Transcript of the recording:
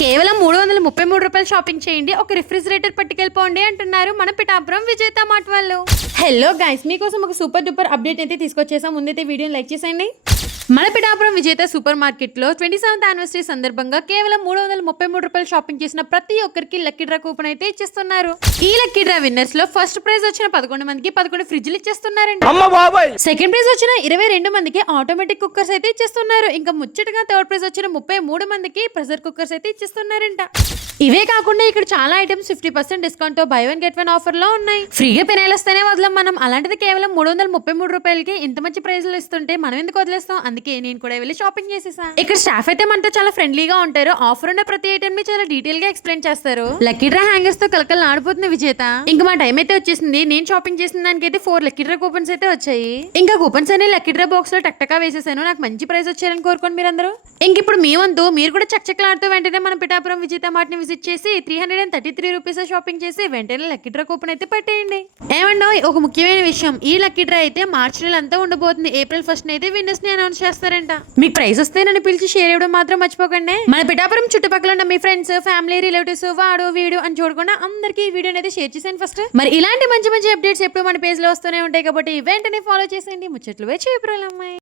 కేవలం 333 రూపాయలు షాపింగ్ చేయండి, ఒక రిఫ్రిజిరేటర్ పట్టుకెళ్ళిపోండి అంటున్నారు మన పిఠాపురం విజేత మార్ట్ వాళ్ళు. హలో గైస్, మీకోసం ఒక సూపర్ డూపర్ అప్డేట్ అయితే తీసుకొచ్చేసాం. ముందైతే వీడియోని లైక్ చేసేయండి. మన పిఠాపురం విజేత సూపర్ మార్కెట్ లో 27th యానివర్సరీ సందర్భంగా కేవలం 333 రూపాయలు షాపింగ్ చేసిన ప్రతి ఒక్కరికి లక్కీ డ్రా కూపన్ అయితే ఇచ్చేస్తున్నారు. ఈ లక్కీ డ్రా విన్నర్స్ లో ఫస్ట్ ప్రైజ్ వచ్చిన 11 మందికి 11 ఫ్రిడ్జ్లు ఇచ్చేస్తున్నారండి. సెకండ్ ప్రైజ్ వచ్చిన 22 మందికి ఆటోమేటిక్ కుక్కర్స్ అయితే ఇచ్చేస్తున్నారు. ఇంకా ముచ్చటగా థర్డ్ ప్రైజ్ వచ్చిన 33 మందికి ప్రెషర్ కుక్కర్స్ అయితే ఇచ్చేస్తున్నారంట. ఇవే కాకుండా ఇక్కడ చాలా ఐటమ్స్ 50% డిస్కౌంట్ తో by one get one offer లో ఉన్నాయి. ఫ్రీగా పెనాయిల్ వస్తేనే వదలం మనం, అలాంటిది కేవలం 333 రూపాయలకి ఇంత మంచి ప్రైజ్లు ఇస్తుంటే మనం ఎందుకు వదిలేస్తాం. అందుకే నేను కూడా వెళ్ళి షాపింగ్ చేసేసాను. ఇక్కడ స్టాఫ్ అయితే మనతో చాలా ఫ్రెండ్లీగా ఉంటారు. ఆఫర్ ఉన్న ప్రతి ఐటమ్ ని చాలా డీటెయిల్ గా ఎక్స్ప్లెయిన్ చేస్తారు. లక్కీ డ్రా హ్యాంగర్స్ తో కలకల ఆడిపోతుంది విజేత. ఇంకా మా టైం అయితే వచ్చేసింది. నేను షాపింగ్ చేసిన దానికైతే 4 లక్కీ డ్రా కూపన్స్ అయితే వచ్చాయి. ఇంకా కూపన్స్ అన్ని లక్కీ డ్రా బాక్స్ లో టక్టకా వేసేసాను. నాకు మంచి ప్రైజ్ వచ్చారని కోరుకోండి మీరందరూ. ఇంక ఇప్పుడు మీ వంతు మీరు కూడా చక్చక్లాడుతూ వెంటనే మన పిఠాపురం విజేత మార్ట్ ని విజిట్ చేసి 333 రూపీస్ షాపింగ్ చేసి వెంటనే లక్కీ డ్రా కూపన్ అయితే పెట్టేయండి. ఏమండో ఒక ముఖ్యమైన విషయం, ఈ లక్కీ డ్రా అయితే మార్చి నెల అంతా ఉండబోతుంది. ఏప్రిల్ 1 అయితే విన్నర్స్ ని అనౌన్స్ చేస్తారంట. మీకు ప్రైజ్ వస్తే నన్ను పిలిచి షేర్ ఇవ్వడం మాత్రం మర్చిపోకండి. మన పిఠాపురం చుట్టుపక్కల ఉన్న మీ ఫ్రెండ్స్, ఫ్యామిలీ, రిలేటివ్స్ వాడు వీడు అని చూడకుండా అందరికీ ఈ వీడియో అయితే షేర్ చేసేయండి ఫస్ట్. మరి ఇలాంటి మంచి మంచి అప్డేట్స్ ఎప్పుడు మన పేజ్ లో వస్తూనే ఉంటాయి కాబట్టి వెంటనే ఫాలో చేసేయండి. ముచ్చట్లు వచ్చి ఏప్రిల్ అమ్మాయి.